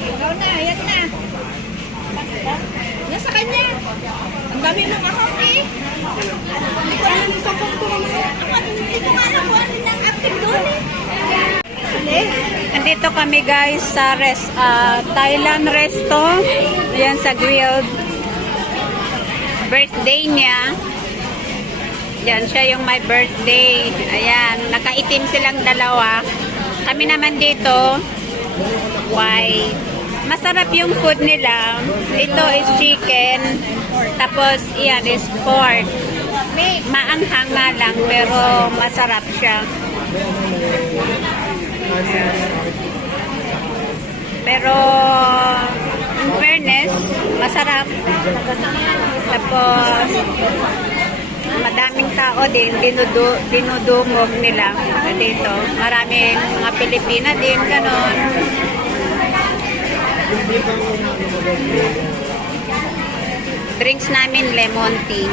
Ikaw na, yan na. Nasa kanya. Ang dami ng ahong eh. Hindi ko nga alam kung ano nang active doon eh. Andito kami guys sa Thailand resto. Ayan sa grilled. Birthday niya. Yan, siya yung my birthday. Ayan, nakaitim silang dalawa. Kami naman dito, white. Masarap yung food nila. Ito is chicken. Tapos, yan is pork. Maanghang nga lang, pero masarap siya. Pero, in fairness, masarap. Tapos, madaming tao din, dinudumog nila dito. Maraming mga Pilipina din, ganon. Drinks namin lemon tea.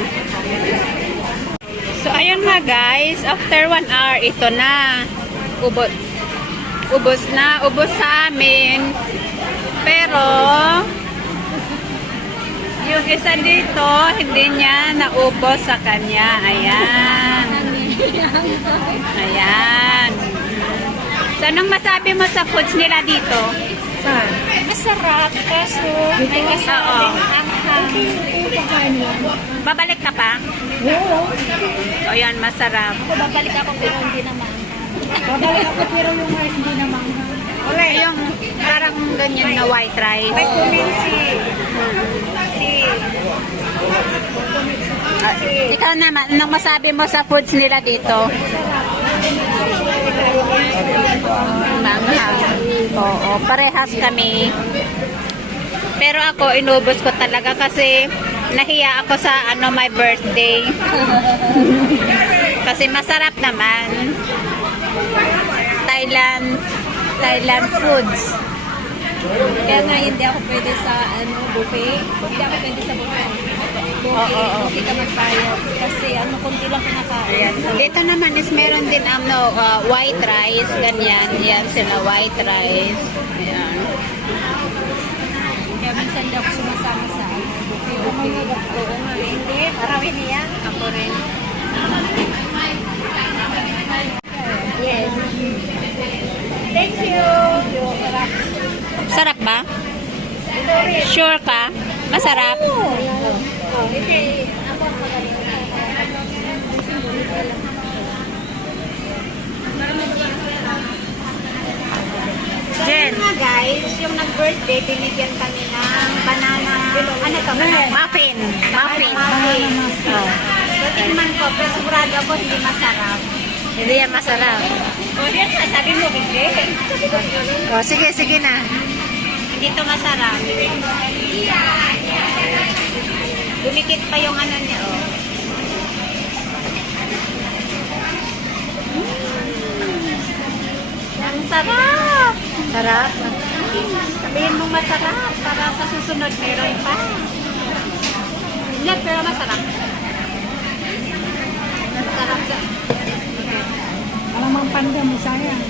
So, ayun nga guys, after 1 hour, ito na. Ubos na, ubos sa amin. Pero, yung isa dito, hindi niya naubos sa kanya. Ayan. Ayan. So, anong masabi mo sa foods nila dito? Masarap, kaso may kasama Babalik ka pa? Oo. O yan, masarap. Ako babalik ako pero hindi naman. Babalik ako pero yung hindi naman. Wala, yung parang ganyan na white rice. May kuminsi. Ikaw naman, anong masabi mo sa foods nila dito? Oo, parehas kami. Pero ako, inubos ko talaga kasi nahiya ako sa my birthday. Kasi masarap naman. Thailand foods. Kaya nga hindi ako pwede sa buffet. Hindi ako pwede sa buffet. Hindi ka magbayad. Kasi kunti lang pinakain. Ayan. Dito naman is meron din white rice, ganyan. Yan sila, white rice. Ayan. Kaya minsan hindi ako sumasama sa buffet. Oo nga, hindi. Marawin niya. Ako rin. Yes. Thank you. Sarap ba? Sure ka? Masarap? Jen. Nga guys, yung nag-birthday, binigyan kami ng banana, Muffin. Muffin. Oh. So, tingnan ko, pero sigurado ako hindi masarap. Hindi yan masarap. O, yan, sabi mo, hindi. Oh, sige, sige na. Hindi to masarap. Dumikit pa yung niya, oh. Ang sarap! Sarap. Sabihin mo masarap para sa susunod meron pa. Hindi, pero masarap. Masarap sa... Alam ang panda mo sayang.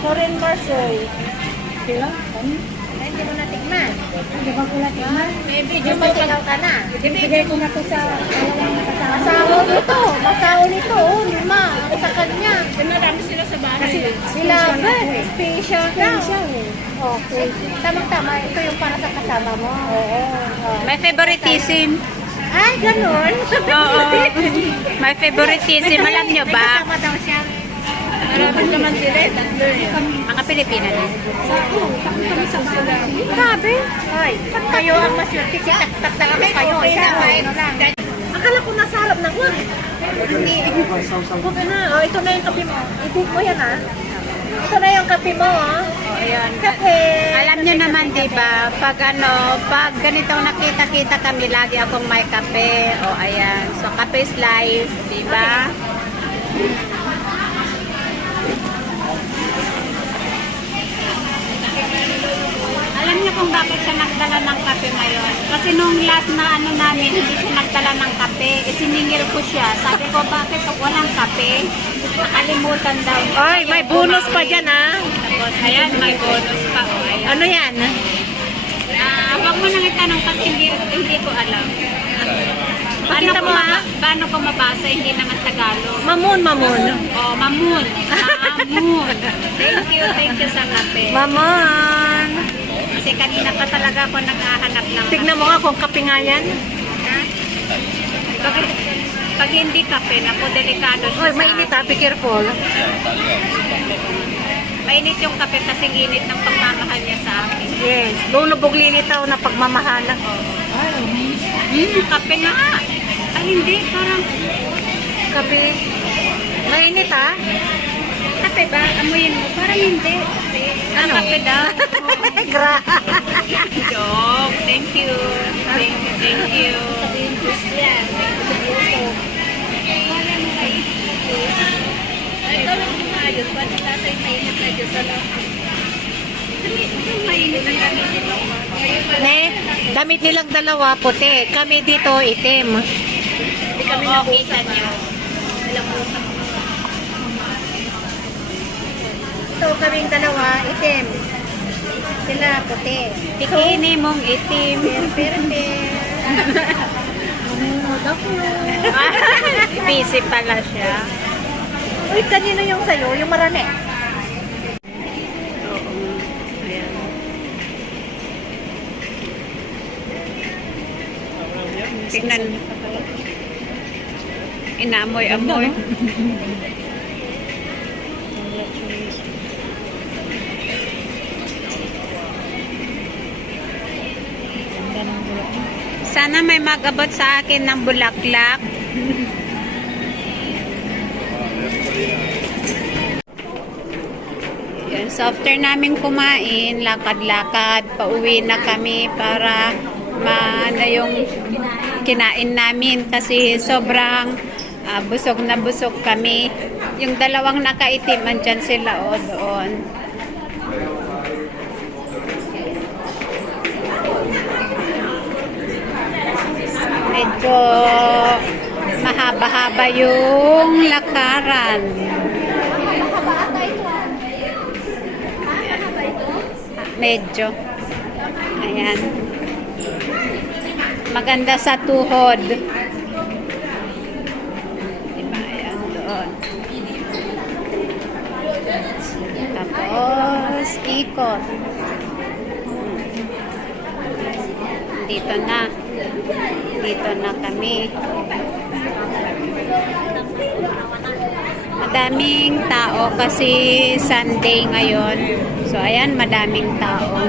Foreign Marsoy. Kila? Kani? Ay, hindi mo natikman. Hindi ba ko natikman? May video mo ikaw ka na. Ibigay ko na to sa dalawang kasama. Masaho nito. Masaho nito. Oh, 5. Sa kanya. Marami sila sa bahay. Kasi Sila ba? Special na. siya eh. Okay. Tamang-tama. Ito yung para sa kasama mo. Oo. May favoritism. Ay, ganun. Oo. May favoritism. Alam nyo May ba? kasama daw siya. Marami naman sila. Tatlo eh. Mga Pilipina din. Kami sa bahay. Grabe. Ay, kayo ang masyurti. Tak-tak lang ako kayo. Siya, ano lang. Akala ko nasa harap na ko. Hindi. Huwag na. Oh, ito na yung kape mo. I-take mo yan, ah. Ito na yung kape mo, ah. Ayan. Kape. Alam nyo naman, diba, pag ganitong nakita-kita kami, lagi akong may kape. O, ayan. So, kape is life, diba? Alam niyo kung bakit siya nagdala ng kape ngayon? Kasi nung last na ano namin, hindi siya nagdala ng kape. Siningil ko siya. Sabi ko, bakit walang kape? Nakalimutan daw niya. Ay, may bonus pa dyan, ah. Tapos, ayan, may bonus pa. O, ayan. Ano yan? Wag mo nang itanong kasi hindi ko alam. Pakita mo, ah. Paano ko mabasa? Hindi naman Tagalog. Mamun. Oh, mamun. Mamun. Thank you sa kape. Mamun. Kasi kanina pa talaga ako naghahanap ng Tignan mo nga kung kape nga yan. Pag hindi kape, naku, delikado siya. Uy, mainit ha, be careful. Mainit yung kape kasi init ng pagmamahal niya sa akin. Yes, lulubog lilitaw na pagmamahalan. Kape na nga. Ay, hindi, parang Kape. Mainit ha? kape ba? Amuyin mo. Parang hindi. Ano? Kape daw. Gra. Joke. Thank you. Thank you. Ne, damit nilang dalawa puti. Kami dito itim. Hindi kami nakita niyo. Ito kaming dalawa itim. Sila puti. Bikini mong itim. Busy pala siya. Uy, kanino yung sayo? Yung marami. Oo. Ayan. Tingnan. Inamoy-amoy. Sana may mag-abot sa akin ng bulaklak. Yan, so after namin kumain, lakad-lakad, pauwi na kami para maano yung kinain namin kasi sobrang busog na busog kami. Yung dalawang nakaitim, andyan sila o doon. Medyo mahaba-haba yung lakaran. Medyo. Ayan. Maganda sa tuhod. Diba? Ayan doon. Tapos, ikot. Dito na. Dito na kami. Madaming tao kasi Sunday ngayon. So, ayan, madaming tao.